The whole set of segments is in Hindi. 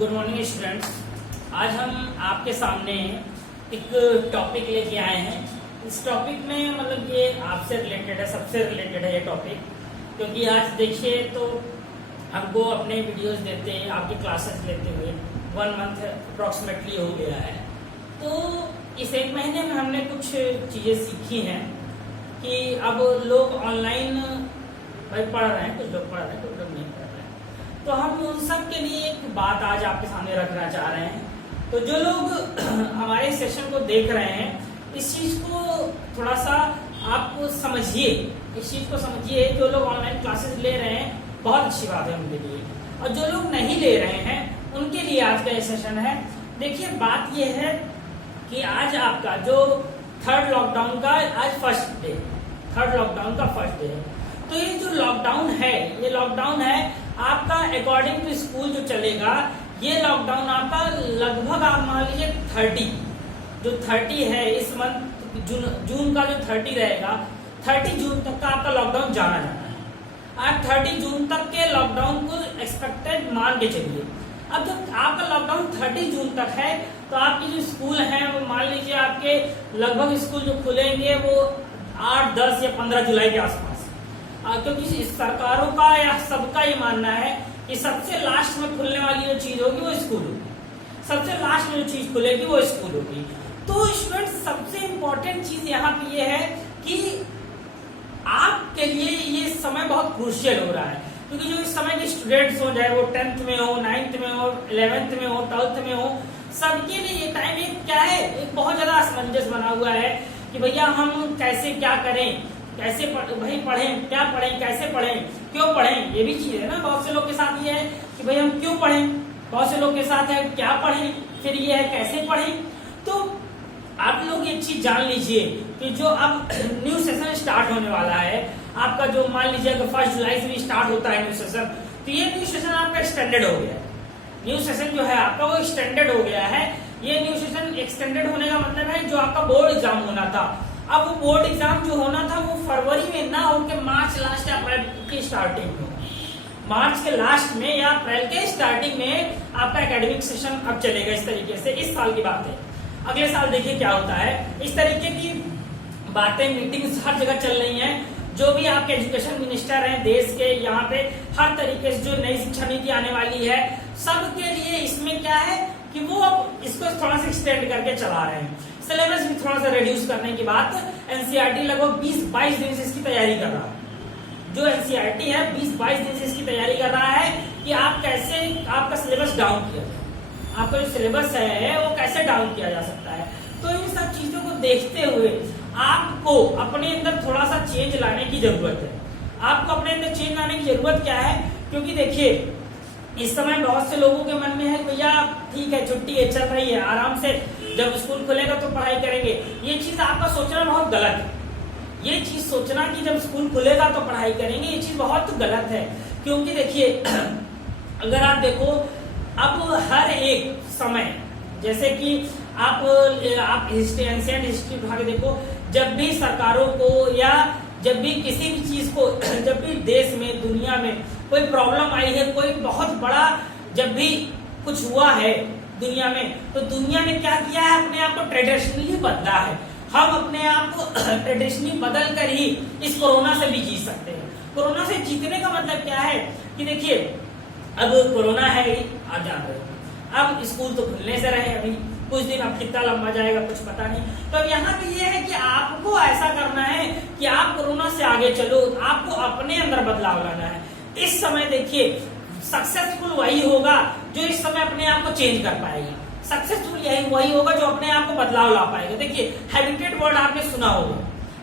Good morning students. आज हम आपके सामने एक टॉपिक लेके आए हैं। इस टॉपिक में मतलब ये आपसे रिलेटेड है, सबसे रिलेटेड है ये टॉपिक, क्योंकि आज देखिए तो हमको अपने वीडियोस देते हैं, आपकी क्लासेस लेते हुए 1 मंथ अप्रॉक्सीमेटली हो गया है। तो इस 1 महीने में हमने कुछ चीज़ें सीखी हैं कि अब लोग ऑनलाइन भाई पढ़ रहे हैं, कुछ लोग पढ़ रहे हैं, कुछ लोग नहीं पढ़ रहे हैं। तो हम उन सब के लिए एक बात आज आपके सामने रखना चाह रहे हैं। तो जो लोग हमारे सेशन को देख रहे हैं, इस चीज को थोड़ा सा आप समझिए, इस चीज को समझिए। जो लोग ऑनलाइन क्लासेस ले रहे हैं बहुत अच्छी बात है उनके लिए, और जो लोग नहीं ले रहे हैं उनके लिए आज का ये सेशन है। देखिए बात ये है कि आज आपका जो थर्ड लॉकडाउन का आज फर्स्ट डे, थर्ड लॉकडाउन का फर्स्ट डे है। तो ये जो लॉकडाउन है, ये लॉकडाउन है आपका अकॉर्डिंग टू स्कूल जो चलेगा। ये लॉकडाउन आपका लगभग आप मान लीजिए 30 है इस मंथ जून का जो 30 रहेगा, 30 जून तक का आपका लॉकडाउन जाना है। आप 30 जून तक के लॉकडाउन को एक्सपेक्टेड मान के चलिए। अब जब आपका लॉकडाउन 30 जून तक है तो आपके जो स्कूल हैं वो मान लीजिए आपके लगभग स्कूल जो खुलेंगे वो 8, 10 या 15 जुलाई के आसपास, क्योंकि सरकारों का या सबका ये मानना है कि सबसे लास्ट में खुलने वाली जो चीज होगी वो स्कूल होगी, सबसे लास्ट में जो चीज खुलेगी वो स्कूल होगी। तो स्टूडेंट सबसे इम्पोर्टेंट चीज यहाँ पे ये है कि आपके लिए ये समय बहुत क्रूशियल हो रहा है, क्योंकि जो इस समय के स्टूडेंट्स हो, चाहे वो 10th में हो, 9th में हो, 11th में हो, 12th में हो, सबके लिए ये टाइम एक क्या है, एक बहुत ज्यादा असमंजस बना हुआ है कि भैया हम कैसे क्या करें, कैसे भाई पढ़ें, क्या पढ़ें, कैसे पढ़ें, क्यों पढ़ें। ये भी चीज है ना, बहुत से लोग के साथ ये है कि भाई हम क्यों पढ़ें, बहुत से लोग के साथ है क्या पढ़ें, फिर ये है कैसे पढ़ें। तो आप लोग एक चीज जान लीजिए कि जो अब न्यू सेशन स्टार्ट होने वाला है आपका, जो मान लीजिए अगर 1 जुलाई से भी स्टार्ट होता है न्यू सेशन, तो ये न्यू सेशन आपका एक्सटेंडेड हो गया है। न्यू सेशन जो है आपका वो एक्सटेंडेड हो गया है। ये न्यू सेशन एक्सटेंडेड होने का मतलब है जो आपका बोर्ड एग्जाम होना था, अब वो बोर्ड एग्जाम जो होना था वो फरवरी में ना होकर मार्च लास्ट या अप्रैल की स्टार्टिंग में, मार्च के लास्ट में या अप्रैल के स्टार्टिंग में आपका एकेडमिक सेशन अब चलेगा। इस तरीके से इस साल की बात है, अगले साल देखिए क्या होता है। इस तरीके की बातें, मीटिंग्स हर जगह चल रही हैं। जो भी आपके एजुकेशन मिनिस्टर हैं देश के, यहाँ पे हर तरीके से जो नई शिक्षा नीति आने वाली है सबके लिए इसमें क्या है कि वो अब इसको थोड़ा सा एक्सटेंड करके चला रहे हैं। सिलेबस भी थोड़ा सा रिड्यूस करने की बात, एनसीईआरटी लगभग 20-22 दिन से इसकी तैयारी कर रहा है। जो एनसीईआरटी है 20-22 दिन से इसकी तैयारी कर रहा है कि आप कैसे आपका सिलेबस डाउन किया जाए, आपका जो सिलेबस है वो कैसे डाउन किया जा सकता है। तो इन सब चीजों को देखते हुए आपको अपने अंदर थोड़ा सा चेंज लाने की जरूरत है। आपको अपने अंदर चेंज लाने की जरूरत क्या है, क्योंकि देखिए इस समय बहुत से लोगों के मन में है भैया ठीक है छुट्टी है, चल रही है आराम से, जब स्कूल खुलेगा तो पढ़ाई करेंगे। ये चीज आपका सोचना बहुत गलत है। ये चीज सोचना कि जब स्कूल खुलेगा तो पढ़ाई करेंगे, ये चीज बहुत गलत है। क्योंकि देखिए अगर आप देखो अब हर एक समय, जैसे कि आप एंशिएंट हिस्ट्री उठा के देखो, जब भी सरकारों को या जब भी किसी भी चीज को, जब भी देश में दुनिया में कोई प्रॉब्लम आई है, कोई बहुत बड़ा जब भी कुछ हुआ है दुनिया में, तो दुनिया ने क्या किया है, अपने आप को ट्रेडिशनली बदला है। हम अपने आप को ट्रेडिशनली बदल कर ही इस कोरोना से भी जीत सकते हैं। कोरोना से जीतने का मतलब क्या है कि देखिए अब कोरोना है ही, आप जान रहे हो, अब स्कूल तो खुलने से रहे अभी कुछ दिन, अब कितना लंबा जाएगा कुछ पता नहीं। तो अब यहाँ पे ये है कि आपको ऐसा करना है कि आप कोरोना से आगे चलो, आपको अपने अंदर बदलाव लाना है। इस समय देखिए सक्सेसफुल वही होगा जो इस समय अपने आप को चेंज कर पाएगा। सक्सेसफुल यही वही होगा जो अपने आप को बदलाव ला पाएगा। देखिए हैबिटेट वर्ड आपने सुना होगा,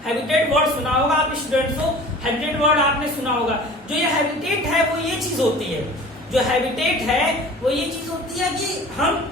हैबिटेट वर्ड सुना होगा आप स्टूडेंट्स को, हैबिटेट वर्ड आपने सुना होगा। जो ये हैबिटेट है वो ये चीज होती है, जो हैबिटेट है वो ये चीज होती है कि हम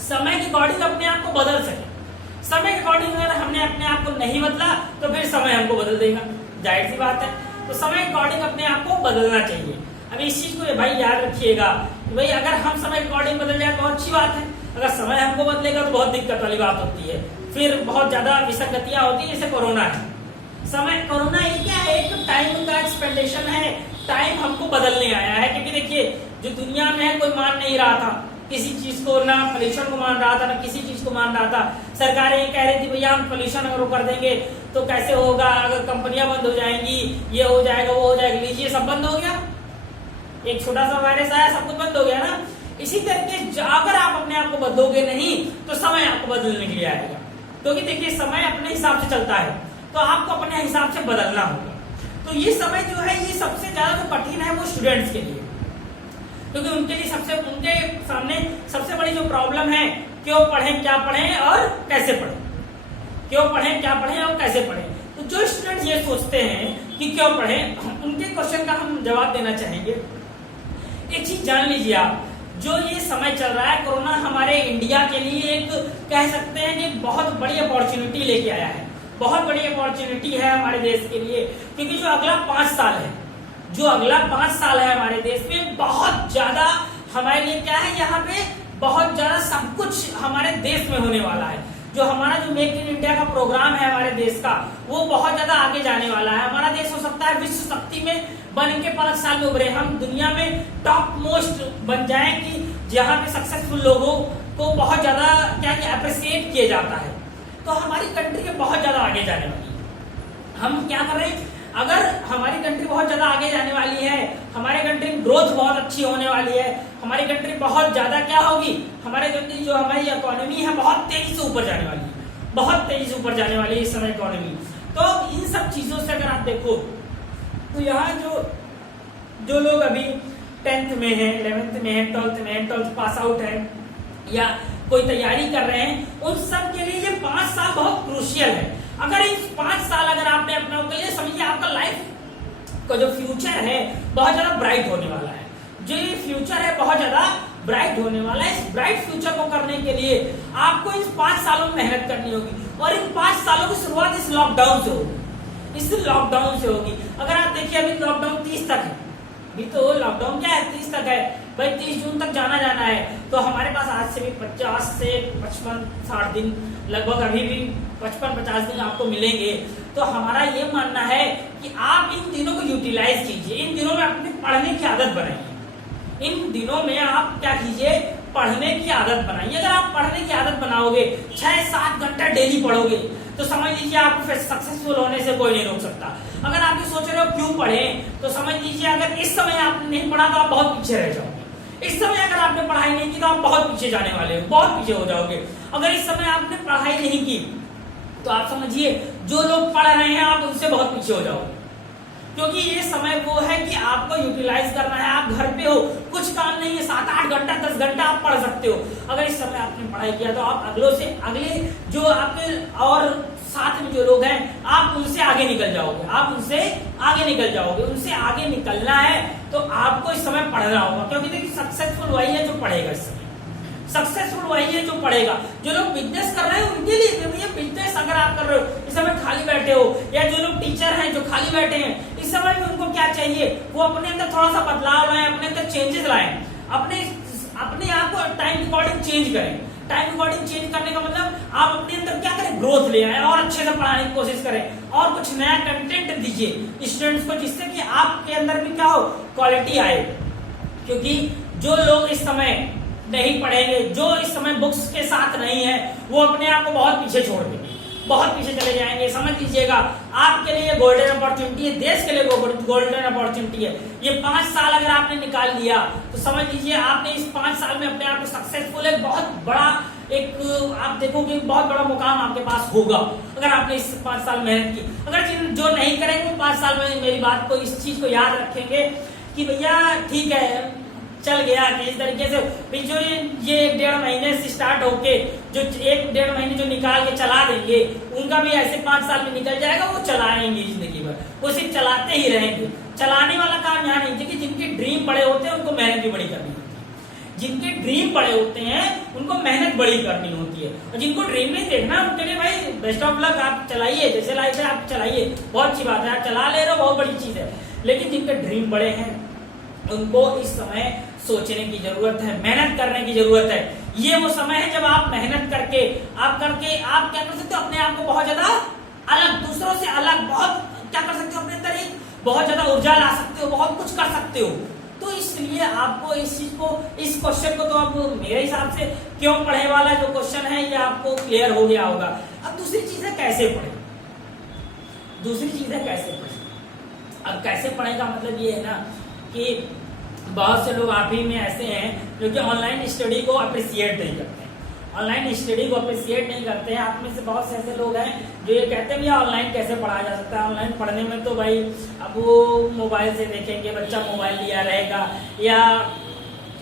समय के अकॉर्डिंग अपने आप को बदल सके। समय के अकॉर्डिंग अगर हमने अपने आप को नहीं बदला तो फिर समय हमको बदल देगा, जाहिर सी बात है। तो समय के अकॉर्डिंग अपने आप को बदलना चाहिए। अब इस चीज को भाई याद रखिएगा कि भाई अगर हम समय के अकॉर्डिंग बदल जाए तो अच्छी बात है, अगर समय हमको बदलेगा तो बहुत दिक्कत वाली बात होती है, फिर बहुत ज्यादा विसंगतियां होती है, जैसे कोरोना है। समय कोरोना ये क्या है, एक टाइम का एक्सपेंडेशन है, टाइम हमको बदलने आया है। क्योंकि देखिए जो दुनिया में है कोई मान नहीं रहा था किसी चीज को, ना पोल्यूशन को मान रहा था, ना किसी चीज को मान रहा था। सरकारें ये कह रही थी भैया हम पोल्यूशन अगर वो कर देंगे तो कैसे होगा, अगर कंपनियां बंद हो जाएंगी, ये हो जाएगा, वो हो जाएगा। लीजिए सब बंद हो गया, एक छोटा सा वायरस आया, सब कुछ बंद हो गया ना। इसी तरीके अगर आप अपने आप को बदलोगे नहीं तो समय आपको बदलने के लिए आएगा, क्योंकि देखिए समय अपने हिसाब से चलता है, तो आपको अपने हिसाब से बदलना होगा। तो ये समय जो है ये सबसे ज्यादा जो कठिन है वो स्टूडेंट्स के लिए, क्योंकि उनके लिए उनके सामने सबसे बड़ी जो प्रॉब्लम है, क्यों पढ़ें, क्या पढ़ें और कैसे पढ़ें, क्यों पढ़ें, क्या पढ़ें और कैसे पढ़ें। तो जो स्टूडेंट्स ये सोचते हैं कि क्यों पढ़ें, उनके क्वेश्चन का हम जवाब देना चाहेंगे। एक चीज जान लीजिए आप, जो ये समय चल रहा है कोरोना हमारे इंडिया के लिए एक कह सकते हैं कि बहुत बड़ी अपॉर्चुनिटी लेके आया है, बहुत बड़ी अपॉर्चुनिटी है हमारे देश के लिए, क्योंकि जो अगला 5 साल है, जो अगला 5 साल है हमारे देश में बहुत ज्यादा हमारे लिए क्या है, यहाँ पे बहुत ज्यादा सब कुछ हमारे देश में होने वाला है। जो हमारा जो मेक इन इंडिया का प्रोग्राम है हमारे देश का, वो बहुत ज्यादा आगे जाने वाला है। हमारा देश हो सकता है विश्व शक्ति में बन के 5 साल में उभरे, हम दुनिया में टॉप मोस्ट बन जाए, कि जहाँ पे सक्सेसफुल लोगों को बहुत ज्यादा क्या अप्रिशिएट किया जाता है। तो हमारी कंट्री बहुत ज्यादा आगे जाने वाली है। हम क्या कर रहे हैं, अगर हमारी कंट्री बहुत ज्यादा आगे जाने वाली है, हमारे कंट्री में ग्रोथ बहुत अच्छी होने वाली है, हमारी कंट्री बहुत ज्यादा क्या होगी, हमारे कंट्री जो हमारी इकोनॉमी है बहुत तेजी से ऊपर जाने वाली है, बहुत तेजी से ऊपर जाने वाली है इस समय इकोनॉमी। तो इन सब चीजों से अगर आप देखो तो यहाँ जो लोग अभी 10th में है, 11th में है, 12th में है, 12th पास आउट है या कोई तैयारी कर रहे हैं, उन सब के लिए ये 5 साल बहुत क्रूशियल है। अगर इस 5 साल अगर आपने अपना कर लिया, समझिए आपका लाइफ का जो फ्यूचर है बहुत ज्यादा ब्राइट होने वाला है। जो ये फ्यूचर है बहुत ज्यादा ब्राइट होने वाला है। इस ब्राइट फ्यूचर को करने के लिए आपको इन 5 सालों में मेहनत करनी होगी, और इन 5 सालों की शुरुआत इस लॉकडाउन से होगी, इस लॉकडाउन से होगी। अगर आप देखिए अभी लॉकडाउन 30 तक है, अभी तो लॉकडाउन क्या है 30 तक है भाई, 30 जून तक जाना है। तो हमारे पास आज से भी 50 से 55 60 दिन लगभग अभी भी 55-50 दिन आपको मिलेंगे। तो हमारा ये मानना है कि आप इन दिनों को यूटिलाइज कीजिए, इन दिनों में अपनी पढ़ने की आदत बनाइए, इन दिनों में आप क्या कीजिए, पढ़ने की आदत बनाइए। अगर आप पढ़ने की आदत बनाओगे, 6-7 घंटा डेली पढ़ोगे, तो समझ लीजिए आपको फिर सक्सेसफुल होने से कोई नहीं रोक सकता। अगर आप ये सोच रहे हो क्यों पढ़ें, तो समझ लीजिए अगर इस समय आपने नहीं पढ़ा तो आप बहुत पीछे रह जाओगे। इस समय अगर आपने पढ़ाई नहीं की तो आप बहुत पीछे जाने वाले हो, बहुत पीछे हो जाओगे। अगर इस समय आपने पढ़ाई नहीं की तो आप समझिए जो लोग पढ़ रहे हैं आप उनसे बहुत पीछे हो जाओगे, क्योंकि ये समय वो है कि आपको यूटिलाइज करना है। आप घर पे हो, कुछ काम नहीं है, 7-8 घंटा 10 घंटा आप पढ़ सकते हो। अगर इस समय आपने पढ़ाई किया तो आप अगले जो आपके और साथ में जो लोग हैं आप उनसे आगे निकल जाओगे, आप उनसे आगे निकल जाओगे। उनसे आगे निकलना है तो आपको इस समय पढ़ना होगा, क्योंकि देखिए सक्सेसफुल वही है जो पढ़ेगा इस समय, सक्सेसफुल वही है जो पढ़ेगा। जो लोग बिजनेस कर रहे हैं उनके लिए भैया बिजनेस अगर आप कर रहे हो, इस समय खाली बैठे हो, या जो लोग टीचर हैं जो खाली बैठे हैं, इस समय में उनको क्या चाहिए, वो अपने अंदर थोड़ा सा बदलाव लाएं, अपने अंदर चेंजेस लाएं, अपने आप को टाइम अकॉर्डिंग चेंज करें। टाइम अकॉर्डिंग चेंज करने का मतलब आप अपने अंदर क्या करें, ग्रोथ ले आए और अच्छे से पढ़ाने की कोशिश करें और कुछ नया कंटेंट दीजिए स्टूडेंट्स को, जिससे कि आपके अंदर भी क्या हो, क्वालिटी आए। क्योंकि जो लोग इस समय नहीं पढ़ेंगे, जो इस समय बुक्स के साथ नहीं है, वो अपने आप को बहुत पीछे छोड़ देंगे, बहुत पीछे चले जाएंगे। समझ लीजिएगा आपके लिए गोल्डन अपॉर्चुनिटी है, देश के लिए गोल्डन अपॉर्चुनिटी है। ये 5 साल अगर आपने निकाल लिया तो समझ लीजिए आपने इस 5 साल में अपने आप को सक्सेसफुल एक बहुत बड़ा आप देखोगे बहुत बड़ा मुकाम आपके पास होगा अगर आपने इस 5 साल मेहनत की। अगर जो नहीं करेंगे 5 साल में मेरी बात को, इस चीज को याद रखेंगे कि भैया ठीक है चल गया कि इस तरीके से जो ये 1-1.5 महीने से स्टार्ट होके जो 1-1.5 महीने जो निकाल के चला देंगे, उनका भी ऐसे 5 साल में निकल जाएगा, वो चलाएंगे जिंदगी भर, वो सिर्फ चलाते ही रहेंगे। चलाने वाला काम यहाँ नहीं, क्योंकि जिनके ड्रीम बड़े होते हैं उनको मेहनत भी बड़ी करनी होती है, जिनके ड्रीम बड़े होते हैं उनको मेहनत बड़ी करनी होती है, और जिनको ड्रीम नहीं देखना उनके लिए भाई बेस्ट ऑफ लक, आप चलाइए, जैसे लाइफ है आप चलाइए, बहुत अच्छी बात है, आप चला ले रहे हो, बहुत बड़ी चीज है। लेकिन जिनके ड्रीम बड़े हैं उनको इस समय सोचने की जरूरत है, मेहनत करने की जरूरत है। ये वो समय है जब आप मेहनत करके आप क्या कर सकते हो, अपने आप को बहुत ज्यादा अलग, दूसरों से अलग बहुत क्या कर सकते हो, अपने अंदर एक बहुत ज्यादा ऊर्जा ला सकते हो, बहुत कुछ कर सकते हो। तो इसलिए आपको इस चीज को, इस क्वेश्चन को तो अब मेरे हिसाब से क्यों पढ़े वाला जो क्वेश्चन है ये आपको क्लियर हो गया होगा। अब दूसरी चीज है कैसे पढ़े, दूसरी चीज है कैसे पढ़े। अब कैसे पढ़े का मतलब ये है ना कि बहुत से लोग आप ही में ऐसे हैं जो कि ऑनलाइन स्टडी को अप्रिशिएट नहीं करते हैं, ऑनलाइन स्टडी को अप्रिशिएट नहीं करते हैं। आप में से बहुत से ऐसे लोग हैं जो ये कहते हैं भैया ऑनलाइन कैसे पढ़ा जा सकता है, ऑनलाइन पढ़ने में तो भाई अब वो मोबाइल से देखेंगे, बच्चा मोबाइल लिया रहेगा, या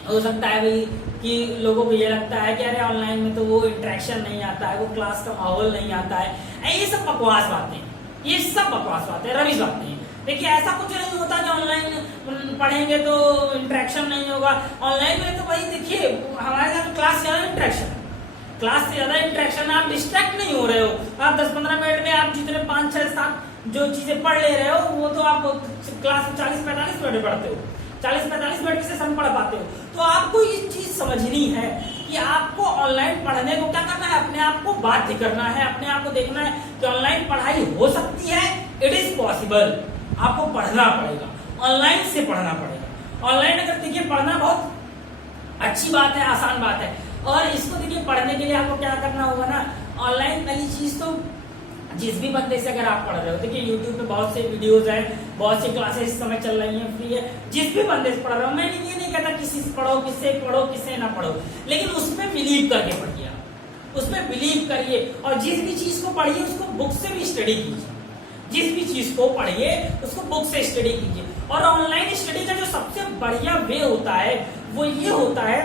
हो सकता है भाई कि लोगों को ये लगता है कि अरे ऑनलाइन में तो वो इंटरेक्शन नहीं आता है, वो क्लास का माहौल नहीं आता है। ये सब बकवास बातें, ये सब बकवास बातें, रविश बातें। देखिए ऐसा कुछ नहीं होता कि ऑनलाइन पढ़ेंगे तो इंटरेक्शन नहीं होगा। ऑनलाइन में तो भाई देखिए हमारे साथ क्लास से ज्यादा इंटरेक्शन, क्लास से ज्यादा इंटरेक्शन, आप डिस्ट्रैक्ट नहीं हो रहे हो। आप 10-15 मिनट में आप जितने 5-6-7 जो चीजें पढ़ ले रहे हो वो तो आप क्लास में 40-45 मिनट पढ़ते हो, 40-45 मिनट से सब पढ़ पाते हो। तो आपको ये चीज समझनी है कि आपको ऑनलाइन पढ़ने को क्या करना है, अपने आप को बाध्य करना है, अपने आप को देखना है कि ऑनलाइन पढ़ाई हो सकती है, इट इज पॉसिबल। आपको पढ़ना पड़ेगा, ऑनलाइन से पढ़ना पड़ेगा। ऑनलाइन अगर देखिए पढ़ना बहुत अच्छी बात है, आसान बात है, और इसको देखिए पढ़ने के लिए आपको क्या करना होगा ना, ऑनलाइन पहली चीज तो जिस भी बंदे से अगर आप पढ़ रहे हो, देखिए यूट्यूब पे बहुत से वीडियोस हैं, बहुत सी क्लासेस इस समय चल रही हैं, फ्री है। जिस भी बंदे से पढ़ रहे हो, मैं ये नहीं कहता किसी से पढ़ो, किससे ना पढ़ो, लेकिन उसमें बिलीव करके पढ़िए, उसमें बिलीव करिए। और जिस भी चीज को पढ़िए उसको बुक से भी स्टडी कीजिए, जिस भी चीज को पढ़िए उसको बुक से स्टडी कीजिए। और ऑनलाइन स्टडी का जो सबसे बढ़िया वे होता है वो ये होता है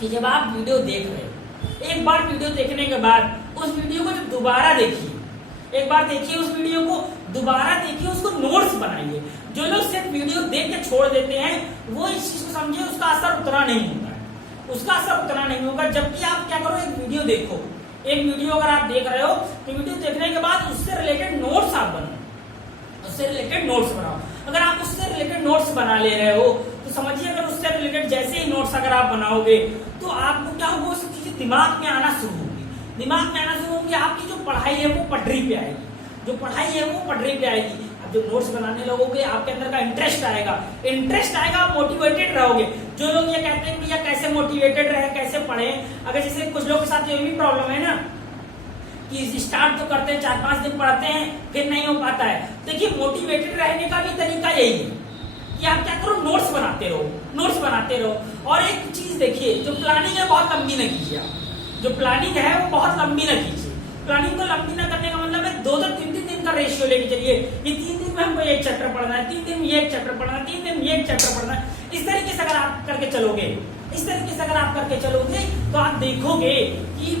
कि जब आप वीडियो देख रहे हो, एक बार वीडियो देखने के बाद उस वीडियो को जब दोबारा देखिए, एक बार देखिए उस वीडियो को, दोबारा देखिए, उसको नोट्स बनाइए। जो लोग सिर्फ वीडियो देख के छोड़ देते हैं वो इस चीज को समझिए उसका असर उतना नहीं होता है, उसका असर उतना नहीं होगा। जबकि आप क्या करो, एक वीडियो देखो, एक वीडियो अगर आप देख रहे हो तो वीडियो देखने के बाद उससे रिलेटेड नोट्स आप बनाओ, उससे रिलेटेड नोट्स बनाओ। अगर आप उससे रिलेटेड नोट्स बना ले रहे हो तो समझिए अगर उससे रिलेटेड जैसे ही नोट्स अगर आप बनाओगे तो आपको क्या होगा, सब चीजें दिमाग में आना शुरू होगी, दिमाग में आना शुरू होगी, आपकी जो पढ़ाई है वो पटरी पे आएगी, जो पढ़ाई है वो पटरी पे आएगी। अब जो नोट्स बनाने लगोगे आपके अंदर का इंटरेस्ट आएगा, इंटरेस्ट आएगा, आप मोटिवेटेड रहोगे। जो लोग ये कहते हैं भैया कैसे मोटिवेटेड रहे, कैसे पढ़े, अगर जैसे कुछ लोगों के साथ ये भी प्रॉब्लम है ना कि स्टार्ट तो करते हैं, 4-5 दिन पढ़ते हैं फिर नहीं हो पाता है। देखिए मोटिवेटेड रहने का भी तरीका यही है कि आप क्या करो, नोट्स बनाते रहो, नोट्स बनाते रहो। और एक चीज देखिए, जो प्लानिंग है बहुत लंबी ना कीजिए आप, जो प्लानिंग है वो बहुत लंबी ना कीजिए। प्लानिंग को लंबी ना करने का मतलब है 2-3 दिन का रेशियो लेके चलिए। ये 3 दिन में हमको एक चैप्टर पढ़ना है, 3 दिन में ये एक चैप्टर पढ़ना है, 3 दिन में ये एक चैप्टर पढ़ना है। इस तरीके से अगर आप करके चलोगे, इस तरीके से अगर आप करके चलोगे तो आप देखोगे कि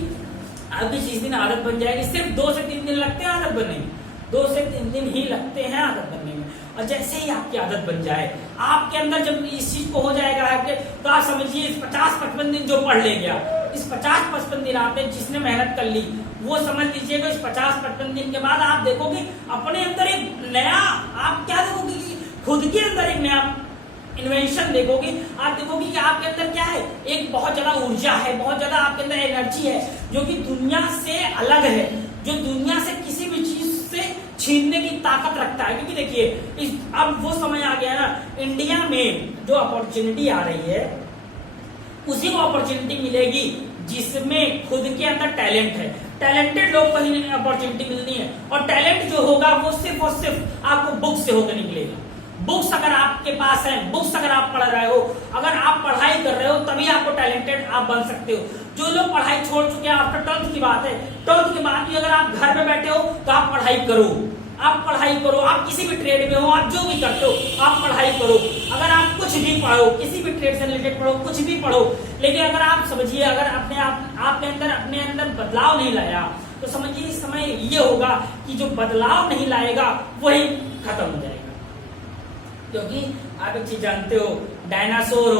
आपकी जिस दिन आदत बन जाएगी। सिर्फ 2 से 3 दिन लगते हैं आदत बनने में, 2 से 3 दिन ही लगते हैं आदत बनने में। और जैसे ही आपकी आदत बन जाए, आपके अंदर जब इस चीज को हो जाएगा आपके, तो आप समझिए इस 50-55 दिन जो पढ़ ले गया, इस 50-55 दिन आपने जिसने मेहनत कर ली वो समझ लीजिएगा इस 50-55 दिन के बाद आप देखोगे अपने अंदर एक नया, आप क्या देखोगे कि खुद के अंदर एक नया इन्वेंशन देखोगे। आप देखोगे कि आपके अंदर क्या है, एक बहुत ज्यादा ऊर्जा है, बहुत ज्यादा आपके अंदर एनर्जी है जो कि दुनिया से अलग है, जो दुनिया से किसी भी चीज से छीनने की ताकत रखता है। क्योंकि देखिए अब वो समय आ गया ना, इंडिया में जो अपॉर्चुनिटी आ रही है उसी को अपॉर्चुनिटी मिलेगी जिसमें खुद के अंदर टैलेंट है। टैलेंटेड लोग को ही अपॉर्चुनिटी मिलनी है, और टैलेंट जो होगा वो सिर्फ और सिर्फ आपको बुक से होकर निकलेगा। बुक्स अगर आपके पास है, बुक्स अगर आप पढ़ रहे हो, अगर आप पढ़ाई कर रहे हो, तभी आपको टैलेंटेड आप बन सकते हो। जो लोग पढ़ाई छोड़ चुके हैं, आफ्टर 12th की बात है, 12th के बाद भी अगर आप घर में बैठे हो तो आप पढ़ाई करो, आप पढ़ाई करो। आप किसी भी ट्रेड में हो, आप जो भी करते हो आप पढ़ाई करो। अगर आप कुछ भी पढ़ो, किसी भी ट्रेड से रिलेटेड पढ़ो, कुछ भी पढ़ो, लेकिन अगर आप समझिए अगर आपके अंदर बदलाव नहीं लाया तो समझिए इस समय ये होगा कि जो बदलाव नहीं लाएगा वही खत्म हो जाएगा। क्योंकि आप एक चीज जानते हो, डायनासोर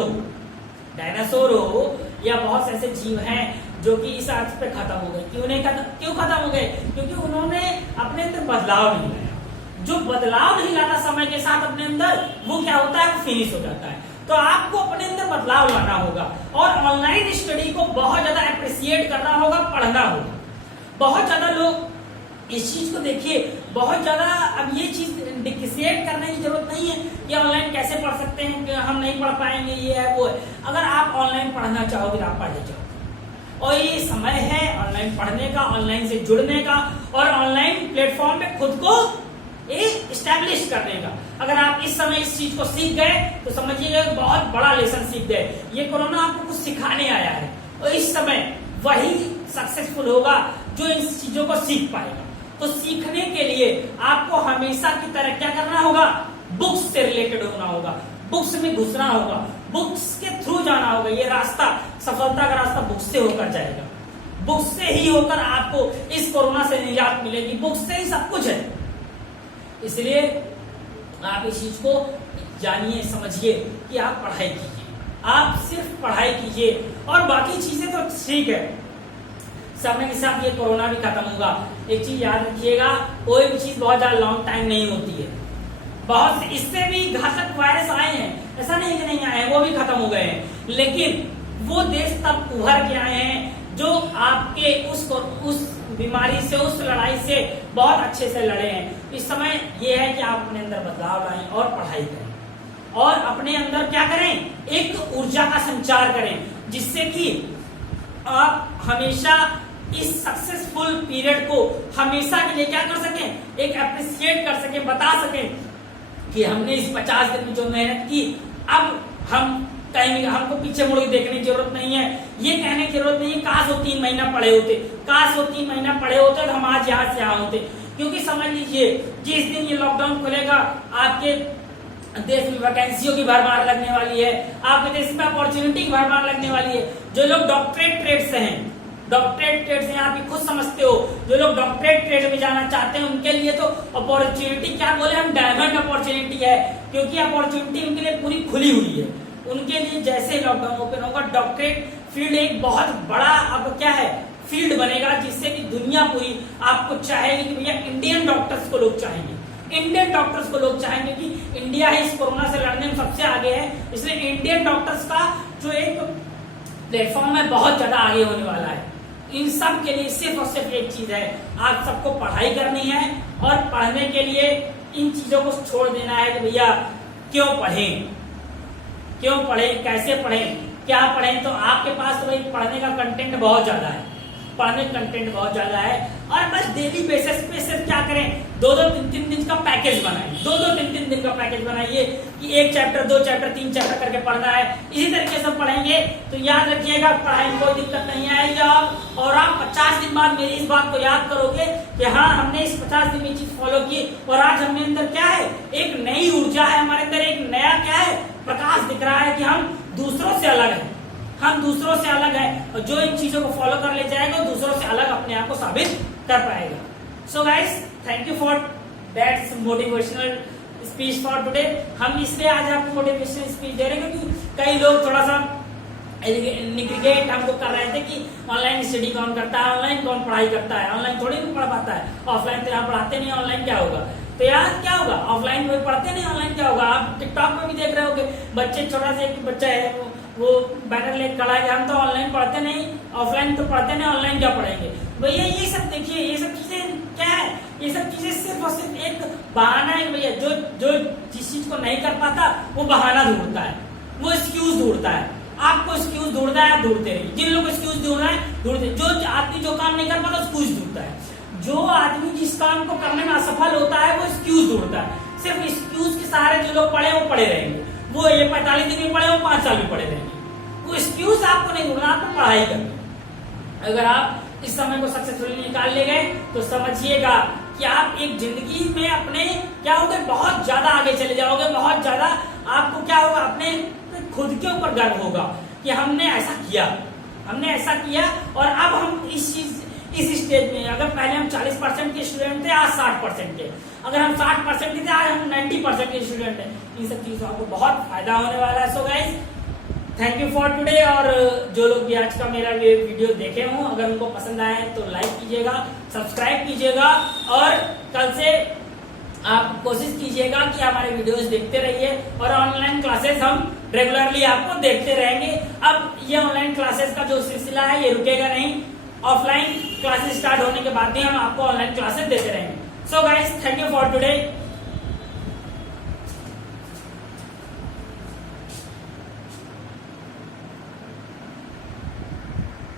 हो या बहुत से ऐसे जीव हैं जो कि इस अर्थ पे खत्म हो गए। क्यों खत्म हो गए? क्योंकि उन्होंने अपने अंदर बदलाव नहीं लाया। जो बदलाव नहीं लाता समय के साथ अपने अंदर, वो क्या होता है, वो फिनिश हो जाता है। तो आपको अपने अंदर बदलाव लाना होगा और ऑनलाइन स्टडी को बहुत ज्यादा अप्रिशिएट करना होगा, पढ़ना होगा। बहुत ज्यादा लोग इस चीज को देखिए बहुत ज्यादा अब ये चीज डिक्सिएट करने की जरूरत नहीं है कि ऑनलाइन कैसे पढ़ सकते हैं, कि हम नहीं पढ़ पाएंगे, ये है वो है। अगर आप ऑनलाइन पढ़ना चाहोगे तो आप पढ़ जाओ, और ये समय है ऑनलाइन पढ़ने का, ऑनलाइन से जुड़ने का और ऑनलाइन प्लेटफॉर्म पे खुद को एस्टैब्लिश करने का। अगर आप इस समय इस चीज को सीख गए तो समझिएगा बहुत बड़ा लेसन सीख गए। ये कोरोना आपको कुछ सिखाने आया है, और इस समय वही सक्सेसफुल होगा जो इन चीजों को सीख पाएगा। तो सीखने के लिए आपको हमेशा की तरह क्या करना होगा, बुक्स से रिलेटेड होना होगा, बुक्स में घुसना होगा, बुक्स के थ्रू जाना होगा। ये रास्ता, सफलता का रास्ता बुक्स से होकर जाएगा। बुक्स से ही होकर आपको इस कोरोना से निजात मिलेगी, बुक्स से ही सब कुछ है। इसलिए आप इस चीज को जानिए, समझिए कि आप पढ़ाई कीजिए, आप सिर्फ पढ़ाई कीजिए, और बाकी चीजें तो ठीक है, समय के साथ ये कोरोना भी खत्म होगा। एक चीज याद रखिएगा, कोई भी चीज बहुत ज्यादा लॉन्ग टाइम नहीं होती है। बहुत इससे भी घातक वायरस आए हैं, ऐसा नहीं कि नहीं आए हैं, वो भी खत्म हो गए हैं, लेकिन वो देश तब उभर के आए हैं जो आपके उस बीमारी से, उस लड़ाई से बहुत अच्छे से लड़े हैं। इस समय ये है कि आप अपने अंदर बदलाव लाएं और पढ़ाई करें, और अपने अंदर क्या करें, एक ऊर्जा का संचार करें, जिससे कि आप हमेशा इस सक्सेसफुल पीरियड को हमेशा के लिए क्या कर सकें, एक अप्रिशिएट कर सकें, बता सकें कि हमने इस 50 दिन में जो मेहनत की, अब हम कहीं हमको पीछे मुड़ के देखने की जरूरत नहीं है, ये कहने की जरूरत नहीं है काश वो 3 महीना पढ़े होते, काश वो 3 महीना पढ़े होते तो हम आज यहाँ से यहाँ होते। क्योंकि समझ लीजिए जिस दिन ये लॉकडाउन खुलेगा, आपके देश में वैकेंसियों की भरमार लगने वाली है, आपके देश में अपॉर्चुनिटी की भरमार लगने वाली है। जो लोग डॉक्टरेट ट्रेड से हैं, डॉक्टरेट ट्रेड से आप खुद समझते हो, जो लोग डॉक्टरेट ट्रेड में जाना चाहते हैं उनके लिए तो अपॉर्चुनिटी क्या बोले हम, डायमंड अपॉर्चुनिटी है, क्योंकि अपॉर्चुनिटी उनके लिए पूरी खुली हुई है। उनके लिए जैसे लॉकडाउन ओपन होगा, डॉक्टरेट फील्ड एक बहुत बड़ा अब क्या है फील्ड बनेगा, जिससे कि दुनिया पूरी आपको चाहेगी कि भैया इंडियन डॉक्टर्स को लोग चाहेंगे, इंडियन डॉक्टर्स को लोग चाहेंगे कि इंडिया है इस कोरोना से लड़ने में सबसे आगे है। इसलिए इंडियन डॉक्टर्स का जो एक प्लेटफॉर्म है बहुत ज्यादा आगे होने वाला है। इन सब के लिए सिर्फ और सिर्फ एक चीज है, आप सबको पढ़ाई करनी है, और पढ़ने के लिए इन चीजों को छोड़ देना है कि भैया क्यों पढ़ें, क्यों पढ़ें, कैसे पढ़ें, क्या पढ़ें। तो आपके पास तो भाई पढ़ने का कंटेंट बहुत ज्यादा है, पढ़ने का कंटेंट बहुत ज्यादा है, और बस डेली बेसिस पे सिर्फ क्या करें, 2-2, 3-3 दिन का पैकेज बनाएं, 2-2, 3-3 दिन का पैकेज बनाइए कि 1 चैप्टर, 2 चैप्टर, 3 चैप्टर करके पढ़ना है। इसी तरीके से पढ़ेंगे तो याद रखिएगा पढ़ाई में कोई दिक्कत नहीं आएगी। और आप 50 दिन बाद मेरी इस बात को याद करोगे कि हाँ हमने इस 50 दिन में चीज फॉलो की, और आज हमने अंदर क्या है, एक नई ऊर्जा है हमारे अंदर, एक नया क्या है प्रकाश दिख रहा है कि हम दूसरों से अलग हैं, हम दूसरों से अलग है, और जो इन चीजों को फॉलो कर ले जाएगा वो दूसरों से अलग अपने आप को साबित कर पाएगा। So guys, thank you for that motivational speech for today. हम इसलिए आज आपको मोटिवेशनल स्पीच दे रहे हैं क्योंकि कई लोग थोड़ा सा निग्रिगेट हमको कर रहे थे कि ऑनलाइन स्टडी कौन करता है, ऑनलाइन कौन पढ़ाई करता है, ऑनलाइन थोड़ी भी पढ़ पाता है, ऑफलाइन तो यहाँ पढ़ाते नहीं, ऑनलाइन क्या होगा। तो यार क्या होगा, ऑफलाइन कोई पढ़ते नहीं, ऑनलाइन क्या होगा। आप टिकटॉक में भी देख रहे होगे, बच्चे छोटा सा एक बच्चा है वो बैनर लेकर खड़ा है, हम तो ऑनलाइन पढ़ते नहीं, ऑफलाइन तो पढ़ते नहीं, ऑनलाइन क्या पढ़ेंगे। भैया ये सब देखिए, ये सब चीजें क्या है, ये सब चीजें सिर्फ और सिर्फ एक बहाना है। भैया जो जिस चीज को नहीं कर पाता वो बहाना ढूंढता है, वो एक्सक्यूज ढूंढता है। आपको एक्सक्यूज ढूंढना है, आप ढूंढते रहिए। जिन लोगों को एक्सक्यूज ढूंढना है ढूंढते, जो आदमी जो काम नहीं कर पाता एक्सक्यूज ढूंढता है, जो आदमी जिस काम को करने में असफल होता है वो एक्सक्यूज ढूंढता है। सिर्फ एक्सक्यूज के सहारे जो लोग पढ़े वो पढ़े रहेंगे, वो ये 45 दिन में पढ़े वो 5 साल में पढ़े रहेंगे। वो एक्सक्यूज आपको नहीं ढूंढना, आपको पढ़ाई करनी। अगर आप इस समय को सक्सेसफुली निकाल ले गए तो समझिएगा कि आप एक जिंदगी में अपने क्या होगे, बहुत ज्यादा आगे चले जाओगे, बहुत ज्यादा आपको क्या होगा, अपने खुद के ऊपर गर्व होगा कि हमने ऐसा किया, हमने ऐसा किया। और अब हम इस स्टेज में, अगर पहले हम 40% के स्टूडेंट थे, आज 60% के, अगर हम 60% के थे, आज हम 90% के स्टूडेंट हैं। इन सब चीजों आपको बहुत फायदा होने वाला है। So guys, thank you for today. और जो लोग भी आज का मेरा वीडियो देखे हों, अगर उनको पसंद आया है तो लाइक कीजिएगा, सब्सक्राइब कीजिएगा, और कल से आप कोशिश कीजिएगा कि हमारे वीडियोस देखते रहिए, और ऑनलाइन क्लासेस हम रेगुलरली आपको देखते रहेंगे। अब ये ऑनलाइन क्लासेस का जो सिलसिला है ये रुकेगा नहीं, ऑफलाइन क्लासेस स्टार्ट होने के बाद भी हम आपको ऑनलाइन क्लासेस देते रहेंगे। So guys, thank you for today.